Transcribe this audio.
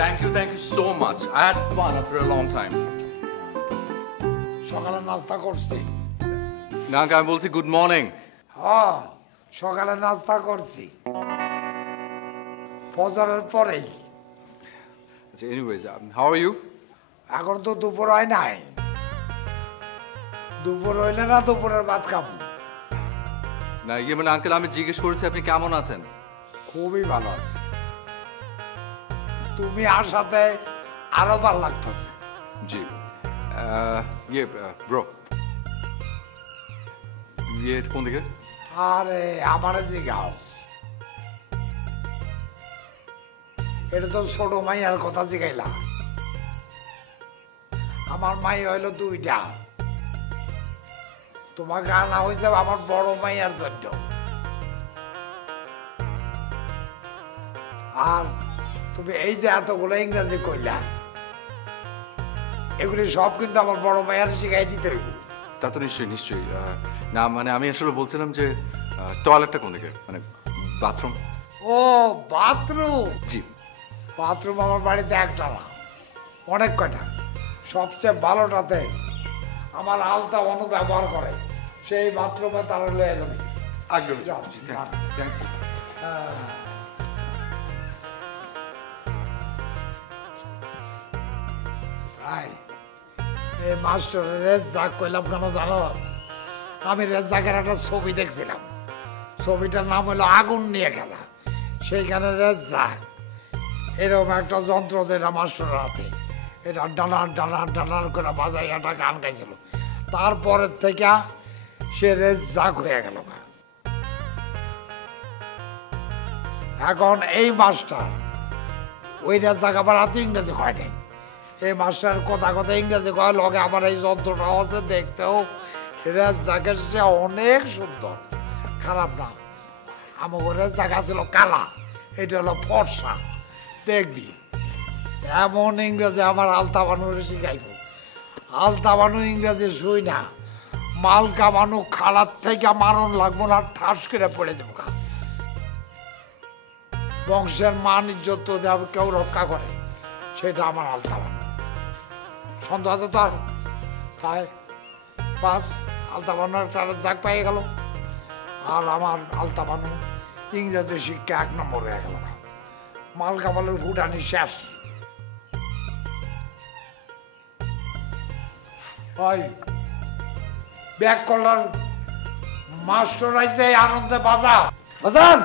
Thank you so much. I had fun after a long time. সকালে নাস্তা করছি। না আঙ্কেল আমি বলছি গুড মর্নিং। হ্যাঁ সকালে নাস্তা করছি ফজরের পরেই। আচ্ছা এনিওয়েজ হাউ আর ইউ? এখন তো দুপুর হয় নাই, দুপুর হইলে না দুপুরের ভাত খাবো। না ইয়ে মানে আঙ্কেল আমি জিজ্ঞেস করেছি আপনি কেমন আছেন? খুবই ভালো আছে, তুমি আসাতে আরো ভালো লাগতেছে। জি ইয়ে ব্রো ইয়ে কোন দিকে? আরে আমারে জিগাও, এটা তো ছোট মাইয়ার কথা জিগাইলা। আমার মাই হইল দুইটা, তোমার গানা হয়েছে আমার বড় মাইয়ার জন্য। আর তুমি এই যে এতগুলো ইংরেজি কইলা, এগুলি সব কিন্তু আমার বড় মাইয়ার শিখাই দিতে হইব। তা তো নিশ্চয়ই না মানে আমি আসলে বলছিলাম যে টয়লেটটা কোন দিকে মানে বাথরুম? ও বাথরুম? জি বাথরুম আমার বাড়িতে একটা না, অনেক কয়টা। সবচেয়ে ভালোটাতে আমার আলতা অনু ব্যবহার করে, সেই বাথরুমে তারা লয়ে যাবে। আগ্রহ থ্যাংক ইউ। এই মাস্টার রেজ্জাক কইলাম কেন জানো? আমি রেজ্জাকের একটা ছবি দেখছিলাম, ছবিটার নাম হলো আগুন নিয়ে খেলা। সেইখানে রেজ্জাক এরকম একটা যন্ত্র যেটা মাস্টারের হাতে, এটা ডানার ডানার ডানার করে বাজাই একটা গান গাইছিল। তারপরের থেকে সে রেজ্জাক হয়ে গেল। এখন এই মাস্টার ওই রেজ্জাক আবার হাতে ইংরেজি কয় নাই, এই মাস্টার কথা কথা ইংরেজি কয়, লগে আমার এই যন্ত্রটা আছে দেখতেও রেজ্জাকের সে অনেক সুন্দর, খারাপ না। আমার রেজ্জাক ছিল কালা, এটা হলো ফর্সা। দেখবি এমন ইংরেজি আমার আলতা বানুরে শিখাইব। আলতা বানু ইংরেজি শুই না, মালকা বানু খালার থেকে মারণ লাগবো না, ঠাস করে পড়ে যাবো। বংশের মান ইজ্জত কেউ রক্ষা করে, সেটা আমার আলতা বানু। সন্দেহ আছে তো? আর বাস আলতা বানুর একটা জাগ পেয়ে গেল, আর আমার আলতা বানু ইংরেজি শিক্ষা 1 নম্বর হয়ে গেল। মালকা বালুর ফুটানি শেষ। ওই ব্যাক কলার মাস্টার আইছে আনন্দে বাজা বাজান।